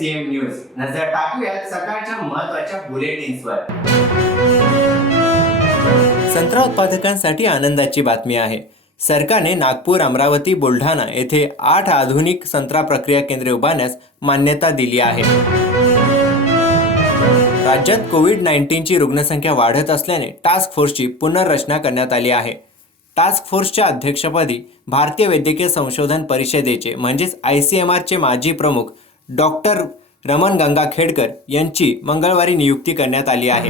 CM news. नजर टाकूयात सकाळच्या महत्त्वाच्या बुलेटिन्सवर. संत्रा उत्पादकांसाठी आनंदाची बातमी आहे. सरकारने नागपूर, अमरावती, बुलढाणा येथे 8 आधुनिक संत्रा प्रक्रिया केंद्रे उभारण्यास मान्यता दिली आहे. राज्यात कोविड-19ची रुग्णसंख्या वाढत असल्याने टास्क फोर्सची पुनर्रचना करण्यात आली आहे. टास्क फोर्सच्या अध्यक्षपदी भारतीय वैद्यकीय संशोधन परिषदेचे म्हणजेच ICMRचे माजी प्रमुख डॉक्टर रमण गंगाखेडकर यांची मंगळवारी नियुक्ती करण्यात आली आहे.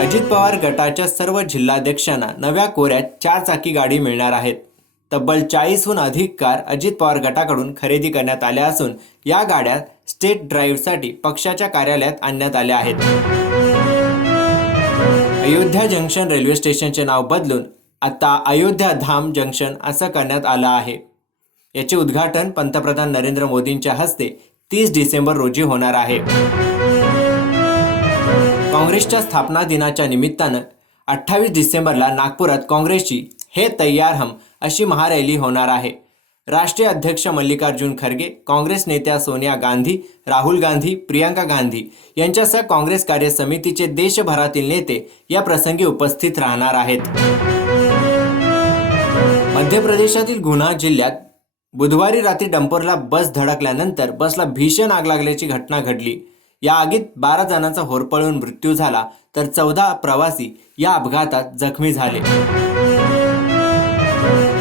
अजित पवार गटाच्या सर्व जिल्हाध्यक्षांना नव्या कोऱ्यात 4 चाकी गाडी मिळणार आहेत. तब्बल 40हून अधिक कार अजित पवार गटाकडून खरेदी करण्यात आल्या असून या गाड्या स्टेट ड्राईव्हसाठी पक्षाच्या कार्यालयात आणण्यात आल्या आहेत. अयोध्या जंक्शन रेल्वे स्टेशनचे नाव बदलून आता अयोध्या धाम जंक्शन असं करण्यात आलं आहे. याचे उद्घाटन पंतप्रधान नरेंद्र मोदींच्या हस्ते 30 डिसेंबर रोजी होणार आहे. काँग्रेसच्या स्थापना दिनाच्या निमित्तानं 28 डिसेंबरला नागपुरात काँग्रेसची हे तैयार हम अशी महारॅली होणार आहे. राष्ट्रीय अध्यक्ष मल्लिकार्जुन खरगे, काँग्रेस नेत्या सोनिया गांधी, राहुल गांधी, प्रियंका गांधी यांच्यासह काँग्रेस कार्य समितीचे देशभरातील नेते या प्रसंगी उपस्थित राहणार आहेत. मध्य प्रदेशातील गुना जिल्ह्यात बुधवारी रात्री डंपरला बस धडकल्यानंतर बसला भीषण आग लागल्याची घटना घडली. या आगीत 12 जणांचा होरपळून मृत्यू झाला तर 14 प्रवासी या अपघातात जखमी झाले.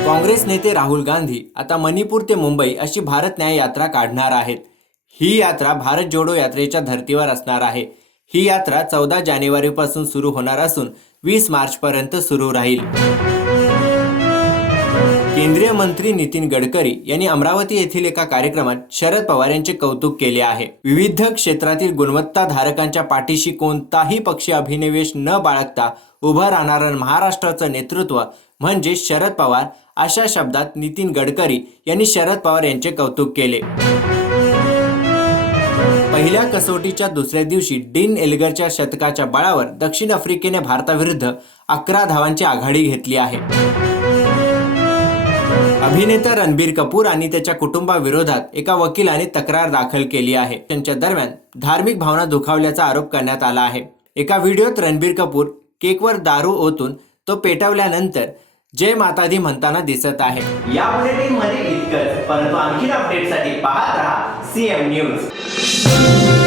काँग्रेस नेते राहुल गांधी आता मणिपूर ते मुंबई अशी भारत न्याय यात्रा काढणार आहेत. ही यात्रा भारत जोडो यात्रेच्या धर्तीवर असणार आहे. ही यात्रा 14 जानेवारीपासून सुरू होणार असून 20 मार्चपर्यंत सुरू राहील. केंद्रीय मंत्री नितीन गडकरी यांनी अमरावती येथील एका कार्यक्रमात शरद पवार यांचे कौतुक केले आहे. विविध क्षेत्रातील गुणवत्ताधारकांच्या पाठीशी कोणताही पक्षी अभिनिवेश न बाळगता उभं राहणारं महाराष्ट्राचं नेतृत्व म्हणजे शरद पवार अशा शब्दात नितीन गडकरी यांनी शरद पवार यांचे कौतुक केले. पहिल्या कसोटीच्या दुसऱ्या दिवशी डीन एल्गरच्या शतकाच्या बळावर दक्षिण आफ्रिकेने भारताविरुद्ध 11 धावांची आघाडी घेतली आहे. अभिनेता रणबीर कपूर आणि त्याच्या कुटुंबाविरोधात एका वकिलाने तक्रार दाखल केली आहे. त्यांच्या दरम्यान धार्मिक भावना दुखावल्याचा आरोप करण्यात आला आहे. एका व्हिडिओत रणबीर कपूर केकवर दारू ओतून तो पेटवल्यानंतर जय मातादी म्हणताना दिसत आहे. या बुलेटिन मध्ये इतकंच, परंतु आणखी अपडेटसाठी पाहत राहा सीएम न्यूज.